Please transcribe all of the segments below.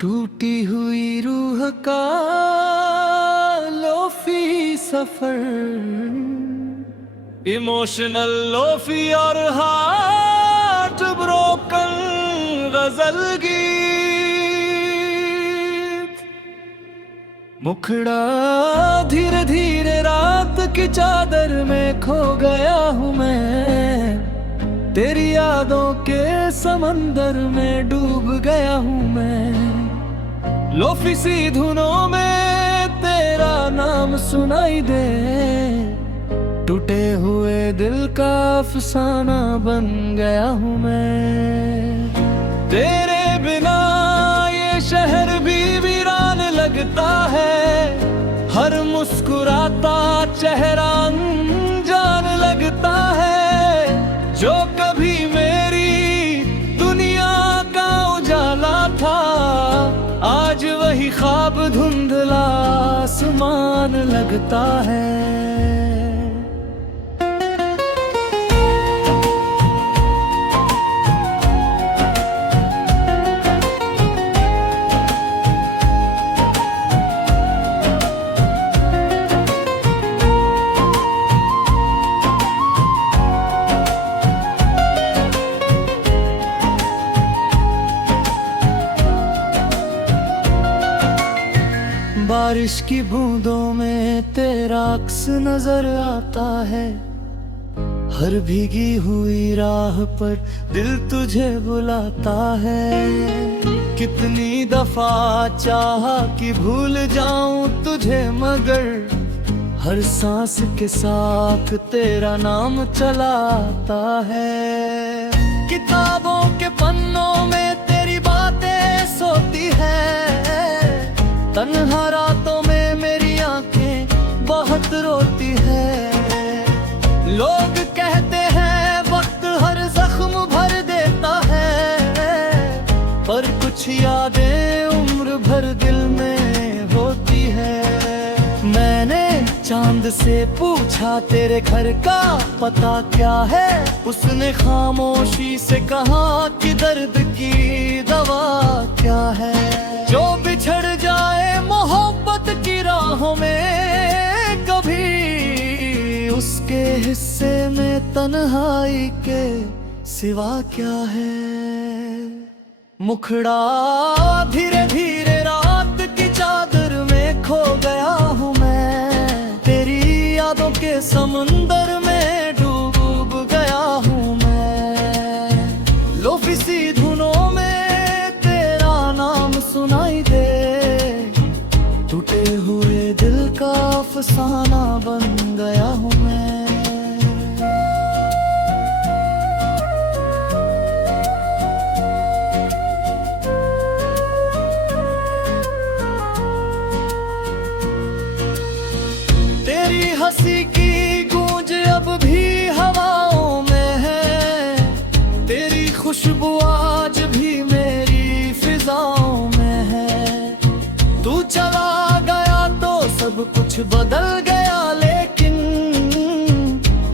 टूटी हुई रूह का लोफी सफर, इमोशनल लोफी और हार्ट ब्रोकन गजल गीत। मुखड़ा धीरे धीरे रात की चादर में खो गया हूँ मैं, तेरी यादों के समंदर में डूब गया हूँ मैं। लोफी सी धुनों में तेरा नाम सुनाई दे, टूटे हुए दिल का अफसाना बन गया हूँ मैं। तेरे बिना ये शहर भी वीरान लगता है, हर मुस्कुराता चेहरा अनजान लगता है। जो कभी मेरी दुनिया का उजाला था, आज वही ख्वाब धुंधला आसमान लगता है। बारिश की बूंदों में तेरा अक्स नजर आता है, हर भीगी हुई राह पर दिल तुझे बुलाता है। कितनी दफा चाहा कि भूल जाऊं तुझे, मगर हर सांस के साथ तेरा नाम चला आता है। किताबों के पन्नों में तेरी बातें सोती है, तन्हा रातों में मेरी आंखें बहुत रोती है। लोग कहते हैं वक्त हर जख्म भर देता है, पर कुछ यादें उम्र भर दिल में होती है। मैंने चांद से पूछा तेरे घर का पता क्या है, उसने खामोशी से कहा कि दर्द की दवा क्या है। जो बिछड़ जाए मोहब्बत की राहों में कभी, उसके हिस्से में तन्हाई के सिवा क्या है। मुखड़ा धीरे धीरे रात की चादर में खो गया हूँ मैं, तेरी यादों के समुंदर में डूब गया हूँ मैं। लोफी सी धुनों में तेरा नाम सुनाई दे, टूटे हुए दिल का अफसाना बन गया हूँ मैं। तेरी हंसी की गूंज अब भी हवाओं में है, तेरी खुशबू आज भी मेरी फिजाओं में है। तू चला गया तो सब कुछ बदल गया, लेकिन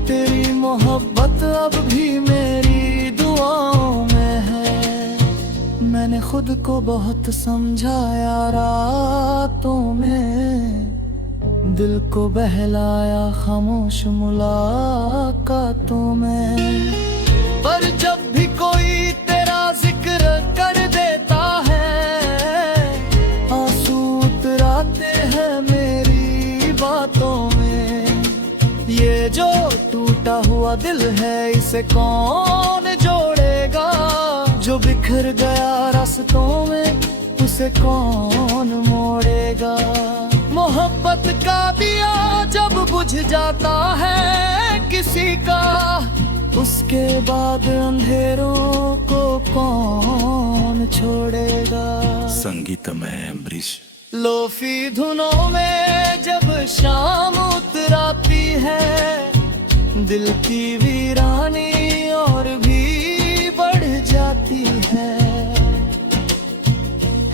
तेरी मोहब्बत अब भी मेरी दुआओं में है। मैंने खुद को बहुत समझाया रातों में, दिल को बहलाया खामोश मुलाकातों में। पर जब भी कोई तेरा जिक्र कर देता है, आंसू उतराते हैं मेरी बातों में। ये जो टूटा हुआ दिल है, इसे कौन जोड़ेगा। जो बिखर गया रास्तों में, उसे कौन मोड़ेगा। मोहब्बत का दिया जब बुझ जाता है किसी का, उसके बाद अंधेरों को कौन छोड़ेगा। संगीतमय अम्बरीश। लोफी धुनों में जब शाम उतराती है, दिल की वीरानी और भी बढ़ जाती है।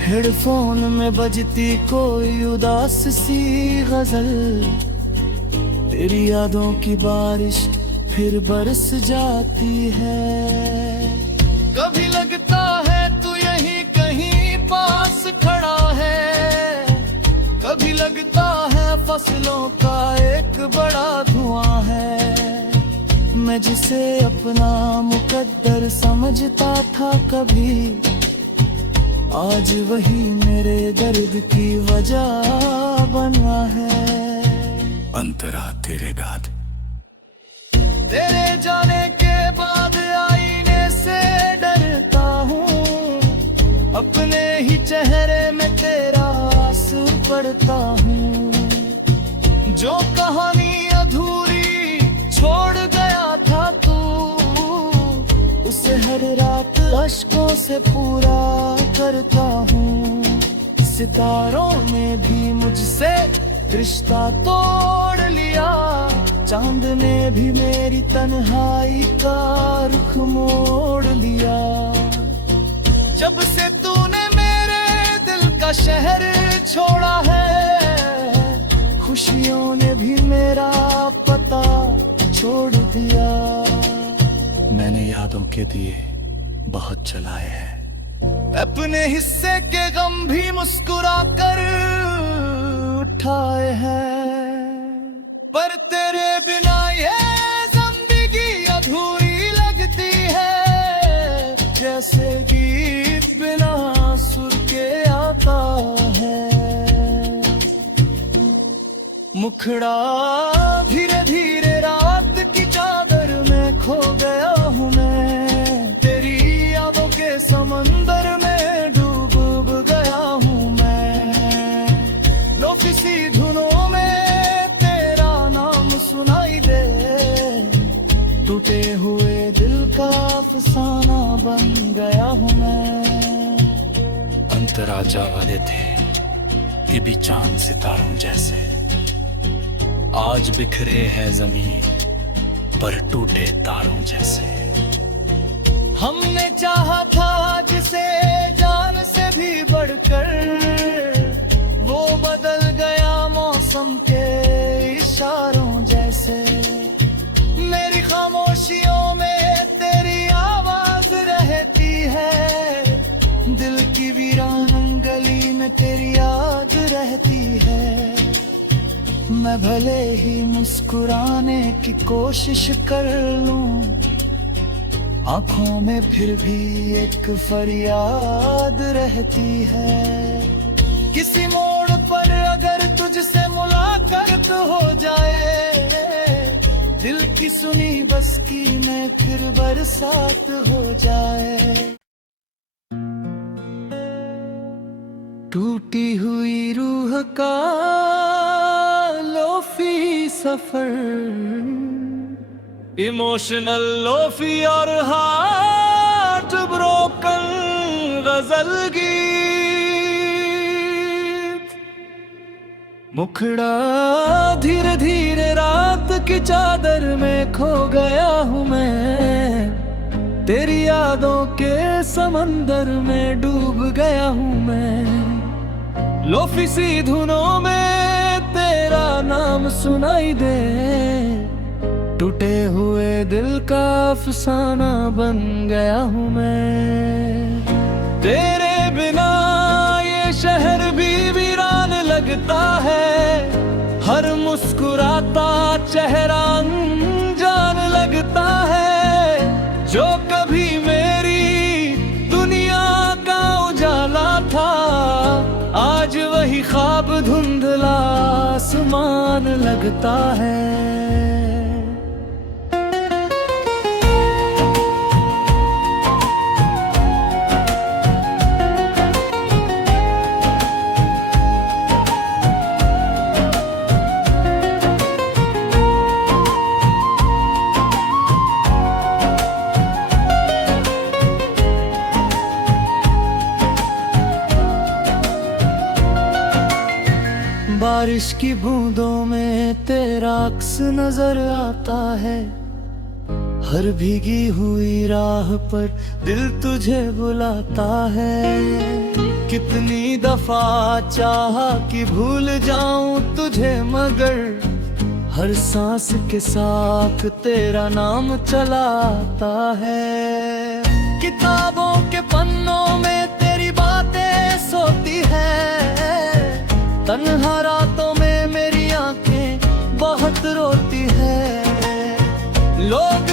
हेडफोन में बजती कोई उदास सी गजल, तेरी यादों की बारिश फिर बरस जाती है। कभी लगता है तू यहीं कहीं पास खड़ा मैं जिसे अपना मुकद्दर समझता था कभी, आज वही मेरे दर्द की वजह बना है। अंतरा तेरे गाद, तेरे जाने के बाद आईने से डरता हूँ, अपने ही चेहरे में तेरा आंसू पड़ता हूँ। जो कहानी अधूरी छोड़ गया था तू, उसे हर रात अश्कों से पूरा करता हूँ। सितारों ने भी मुझसे रिश्ता तोड़ लिया, चांद ने भी मेरी तन्हाई का रुख मोड़ लिया। जब से तूने मेरे दिल का शहर छोड़ा है, खुशियों ने भी मेरा पता छोड़ दिया। मैंने यादों के दिए बहुत जलाए हैं, अपने हिस्से के गम भी मुस्कुरा कर उठाए हैं, पर तेरे बिना ये जिंदगी अधूरी लगती है, जैसे गीत बिना सुर के आता है। मुखड़ा धीरे धीरे रात की चादर में खो गया हूँ मैं, तेरी यादों के समंदर में डूब गया हूँ मैं। लोफी सी धुनों में तेरा नाम सुनाई दे, टूटे हुए दिल का अफसाना बन गया हूँ मैं। अंतरा जा वाले थे ये भी चांद सितारों जैसे, आज बिखरे हैं जमीन पर टूटे तारों जैसे। हमने चाहा था जिसे जान से भी बढ़कर, वो बदल गया मौसम के इशारों जैसे। मेरी खामोशियों में तेरी आवाज रहती है, दिल की वीरान गली में तेरी याद रहती है। मैं भले ही मुस्कुराने की कोशिश कर लूं, आंखों में फिर भी एक फरियाद रहती है। किसी मोड़ पर अगर तुझसे मुलाकात हो जाए, दिल की सुनी बस की में फिर बरसात हो जाए। टूटी हुई रूह का लोफी सफर, इमोशनल लोफी और हार्ट ब्रोकन गजल गीत। मुखड़ा धीरे धीरे रात की चादर में खो गया हूँ मैं, तेरी यादों के समंदर में डूब गया हूँ मैं। लोफी सी धुनों में तेरा नाम सुनाई दे, टूटे हुए दिल का अफसाना बन गया हूँ मैं। तेरे बिना ये शहर भी वीरान लगता है, हर मुस्कुराता चेहरा अनजान लगता है। जो कभी मेरी दुनिया का उजाला था, आज वही ख्वाब धुंधला आसमान लगता है। बारिश की बूंदों में तेरा अक्स नजर आता है, हर भीगी हुई राह पर दिल तुझे बुलाता है। कितनी दफा चाहा कि भूल जाऊं तुझे, मगर हर सांस के साथ तेरा नाम चला आता है। किताबों के पन्नों में तेरी बातें सोती है, तन्हा रातों में मेरी आंखें बहुत रोती है। लोग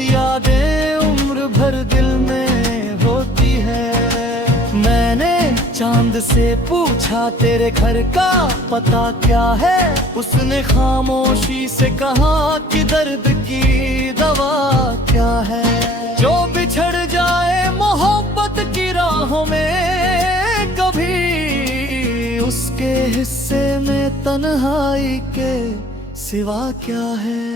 यादें उम्र भर दिल में होती है। मैंने चांद से पूछा तेरे घर का पता क्या है, उसने खामोशी से कहा कि दर्द की दवा क्या है। जो बिछड़ जाए मोहब्बत की राहों में कभी, उसके हिस्से में तन्हाई के सिवा क्या है।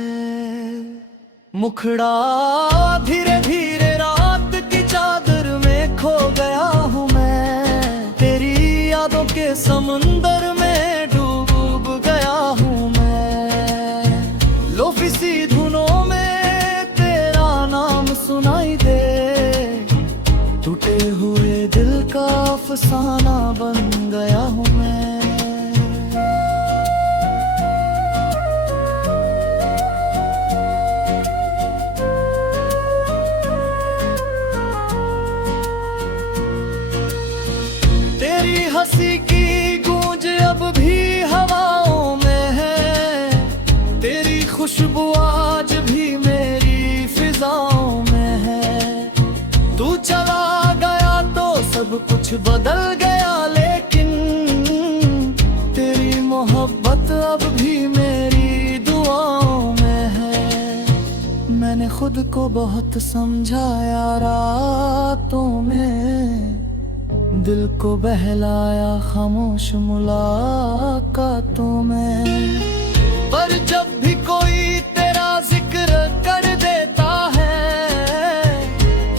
मुखड़ा धीरे धीरे रात की चादर में खो गया हूँ मैं, तेरी यादों के समुंदर में डूब गया हूँ मैं। लोफी सी धुनों में तेरा नाम सुनाई दे, टूटे हुए दिल का अफसाना बन गया हूँ मैं। तेरी हंसी की गूंज अब भी हवाओं में है, तेरी खुशबू आज भी मेरी फिजाओं में है। तू चला गया तो सब कुछ बदल गया, लेकिन तेरी मोहब्बत अब भी मेरी दुआओं में है। मैंने खुद को बहुत समझाया रातों में, दिल को बहलाया खामोश मुलाकातों में। पर जब भी कोई तेरा जिक्र कर देता है,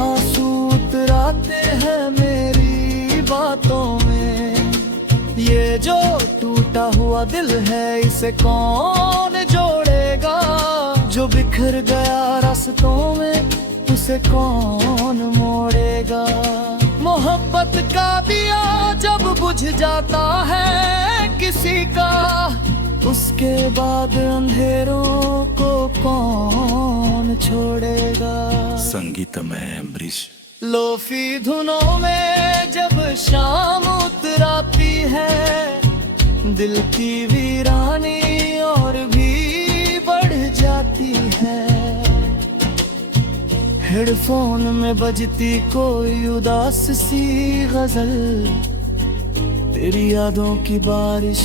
आंसू उतराते हैं मेरी बातों में। ये जो टूटा हुआ दिल है इसे कौन जोड़ेगा, जो बिखर गया रास्तों में उसे कौन मोड़ेगा। मोहब्बत का दिया जब बुझ जाता है किसी का, उसके बाद अंधेरों को कौन छोड़ेगा। संगीतमय अमरीश। लोफी धुनों में जब शाम उतराती है, दिल की वीरानी और भी बढ़ जाती है। हेडफोन में बजती कोई उदास सी गजल, तेरी यादों की बारिश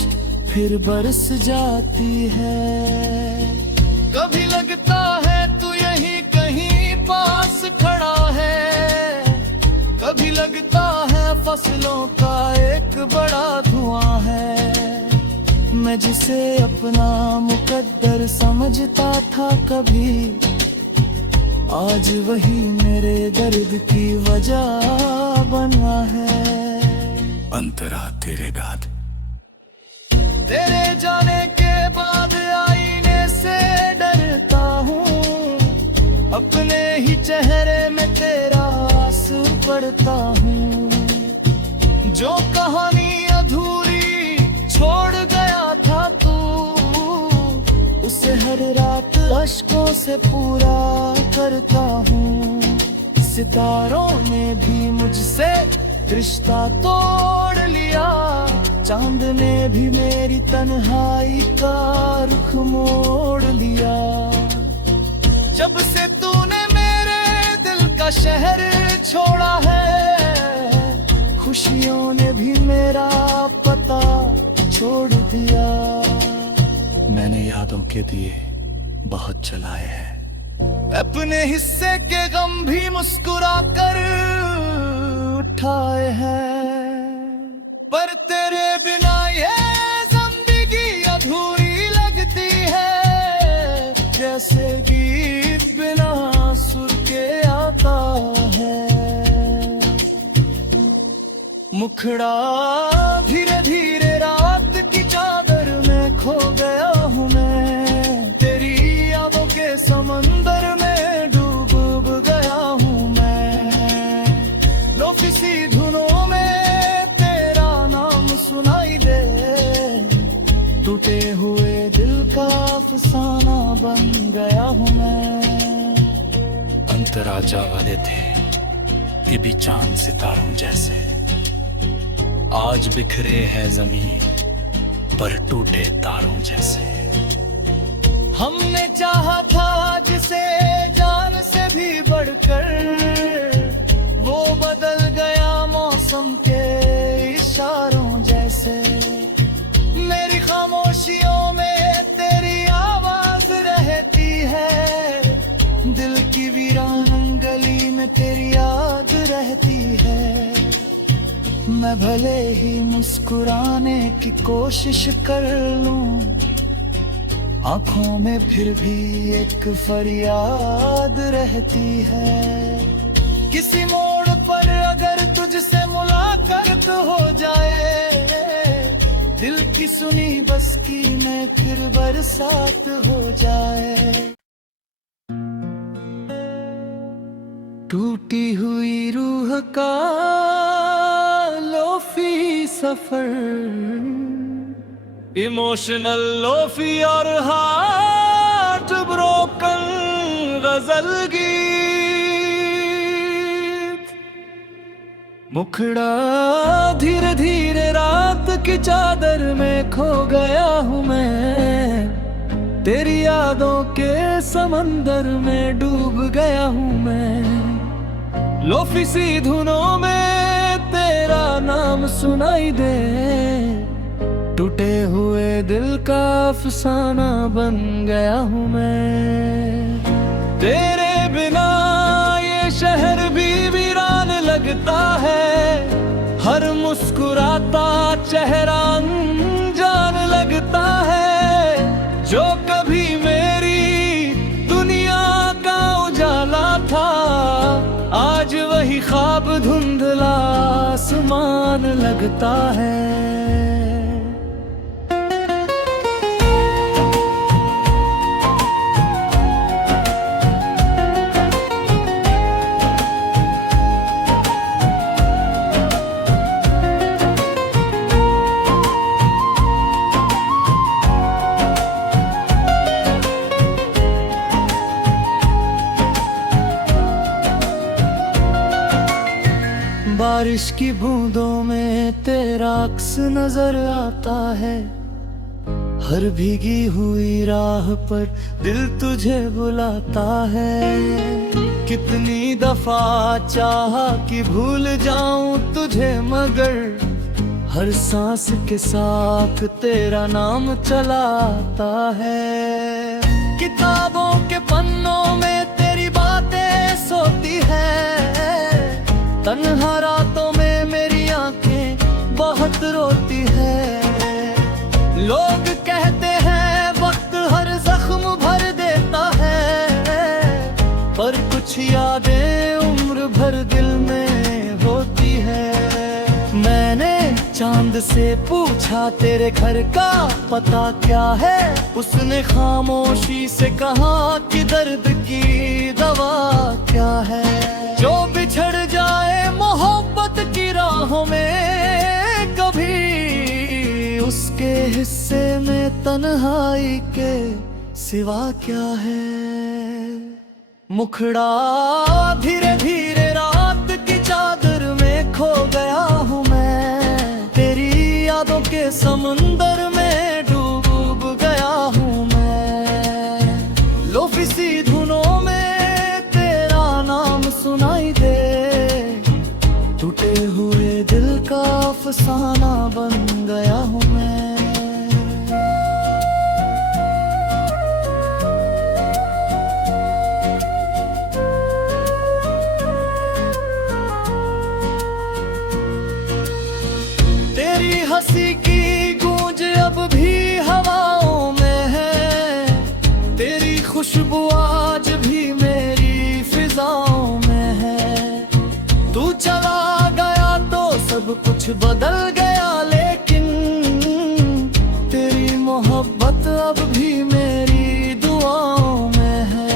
फिर बरस जाती है। कभी लगता है तू यहीं कहीं पास खड़ा है, कभी लगता है फसलों का एक बड़ा धुआं है। मैं जिसे अपना मुकद्दर समझता था कभी, आज वही मेरे दर्द की वजह बना है। अंतरा तेरे गाद। तेरे जाने के बाद आईने से डरता हूँ, अपने ही चेहरे में तेरा आंसू पड़ता हूँ। जो कहानी अधूरी छोड़ गया था तू, उसे हर रात अश्कों से पूरा करता हूँ। सितारों ने भी मुझसे रिश्ता तोड़ लिया, चांद ने भी मेरी तन्हाई का रुख मोड़ लिया। जब से तूने मेरे दिल का शहर छोड़ा है, खुशियों ने भी मेरा पता छोड़ दिया। मैंने यादों के दिए बहुत जलाए हैं, अपने हिस्से के गम भी मुस्कुरा कर उठाए हैं। पर तेरे बिना ये जिंदगी अधूरी लगती है, जैसे गीत बिना सुर के आता है। मुखड़ा धीरे धीरे रात की चादर में खो गया हूँ मैं, तेरी यादों के समंदर में डूब गया हूँ मैं। लोफी सी धुनों में तेरा नाम सुनाई दे, टूटे हुए दिल का अफसाना बन गया हूँ मैं। अंतराजा वाले थे ये भी चांद सितारों जैसे, आज बिखरे हैं जमीन पर टूटे तारों जैसे। हमने चाहा था जिसे जान से तेरी याद रहती है। मैं भले ही मुस्कुराने की कोशिश कर लूं, आंखों में फिर भी एक फरियाद रहती है। किसी मोड़ पर अगर तुझसे मुलाकात हो जाए, दिल की सुनी बस की में फिर बरसात हो जाए। टूटी हुई रूह का लोफी सफर, इमोशनल लोफी और हार्ट ब्रोकन गजल गीत। मुखड़ा धीरे धीरे रात की चादर में खो गया हूँ मैं, तेरी यादों के समंदर में डूब गया हूँ मैं। लोफी सी धुनों में तेरा नाम सुनाई दे, टूटे हुए दिल का अफसाना बन गया हूँ मैं। तेरे बिना ये शहर भी वीरान लगता है, हर मुस्कुराता चेहरा अनजान लगता है। जो कभी मेरी दुनिया का उजाला था, आज वही ख्वाब धुंधला आसमान लगता है। बारिश की बूंदों में तेरा अक्स नजर आता है, हर भीगी हुई राह पर दिल तुझे बुलाता है। कितनी दफा चाहा कि भूल जाऊं तुझे, मगर हर सांस के साथ तेरा नाम चला आता है। किताबों के पन्नों में तेरी बातें सोती है, तन्हा रातों में मेरी आंखें बहुत रोती है। लोग कहते हैं वक्त हर जख्म भर देता है, पर कुछ यादें उम्र भर दिल में होती है। मैंने चांद से पूछा तेरे घर का पता क्या है, उसने खामोशी से कहा कि दर्द की दवा क्या है। जो बिछड़ जाए मोहब्बत की राहों में कभी, उसके हिस्से में तन्हाई के सिवा क्या है। मुखड़ा धीरे धीरे रात की चादर में खो गया हूँ मैं, तेरी यादों के समुंदर में डूब गया हूँ मैं। लोफी सी धुनों में तेरा नाम सुनाई दे, टूटे हुए दिल का अफसाना बन गया हूँ मैं। तेरी हंसी की गूंज अब भी हवाओं में है, तेरी खुशबू आज भी मेरी फिजाओं में है। तू चला गया तो सब कुछ बदल गया, लेकिन तेरी मोहब्बत अब भी मेरी दुआओं में है।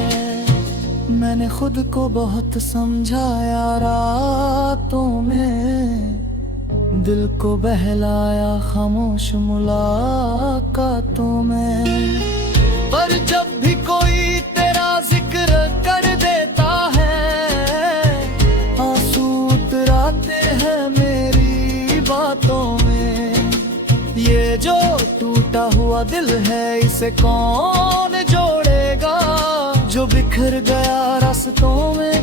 मैंने खुद को बहुत समझाया रातों में, दिल को बहलाया खामोश मुलाकातों में। पर जब भी कोई तेरा जिक्र कर देता है, आंसू उतराते हैं मेरी बातों में। ये जो टूटा हुआ दिल है इसे कौन जोड़ेगा, जो बिखर गया रास्तों में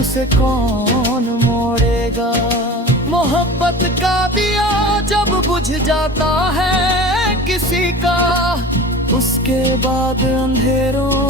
उसे कौन मोड़ेगा। मोहब्बत का दिया जब बुझ जाता है किसी का, उसके बाद अंधेरों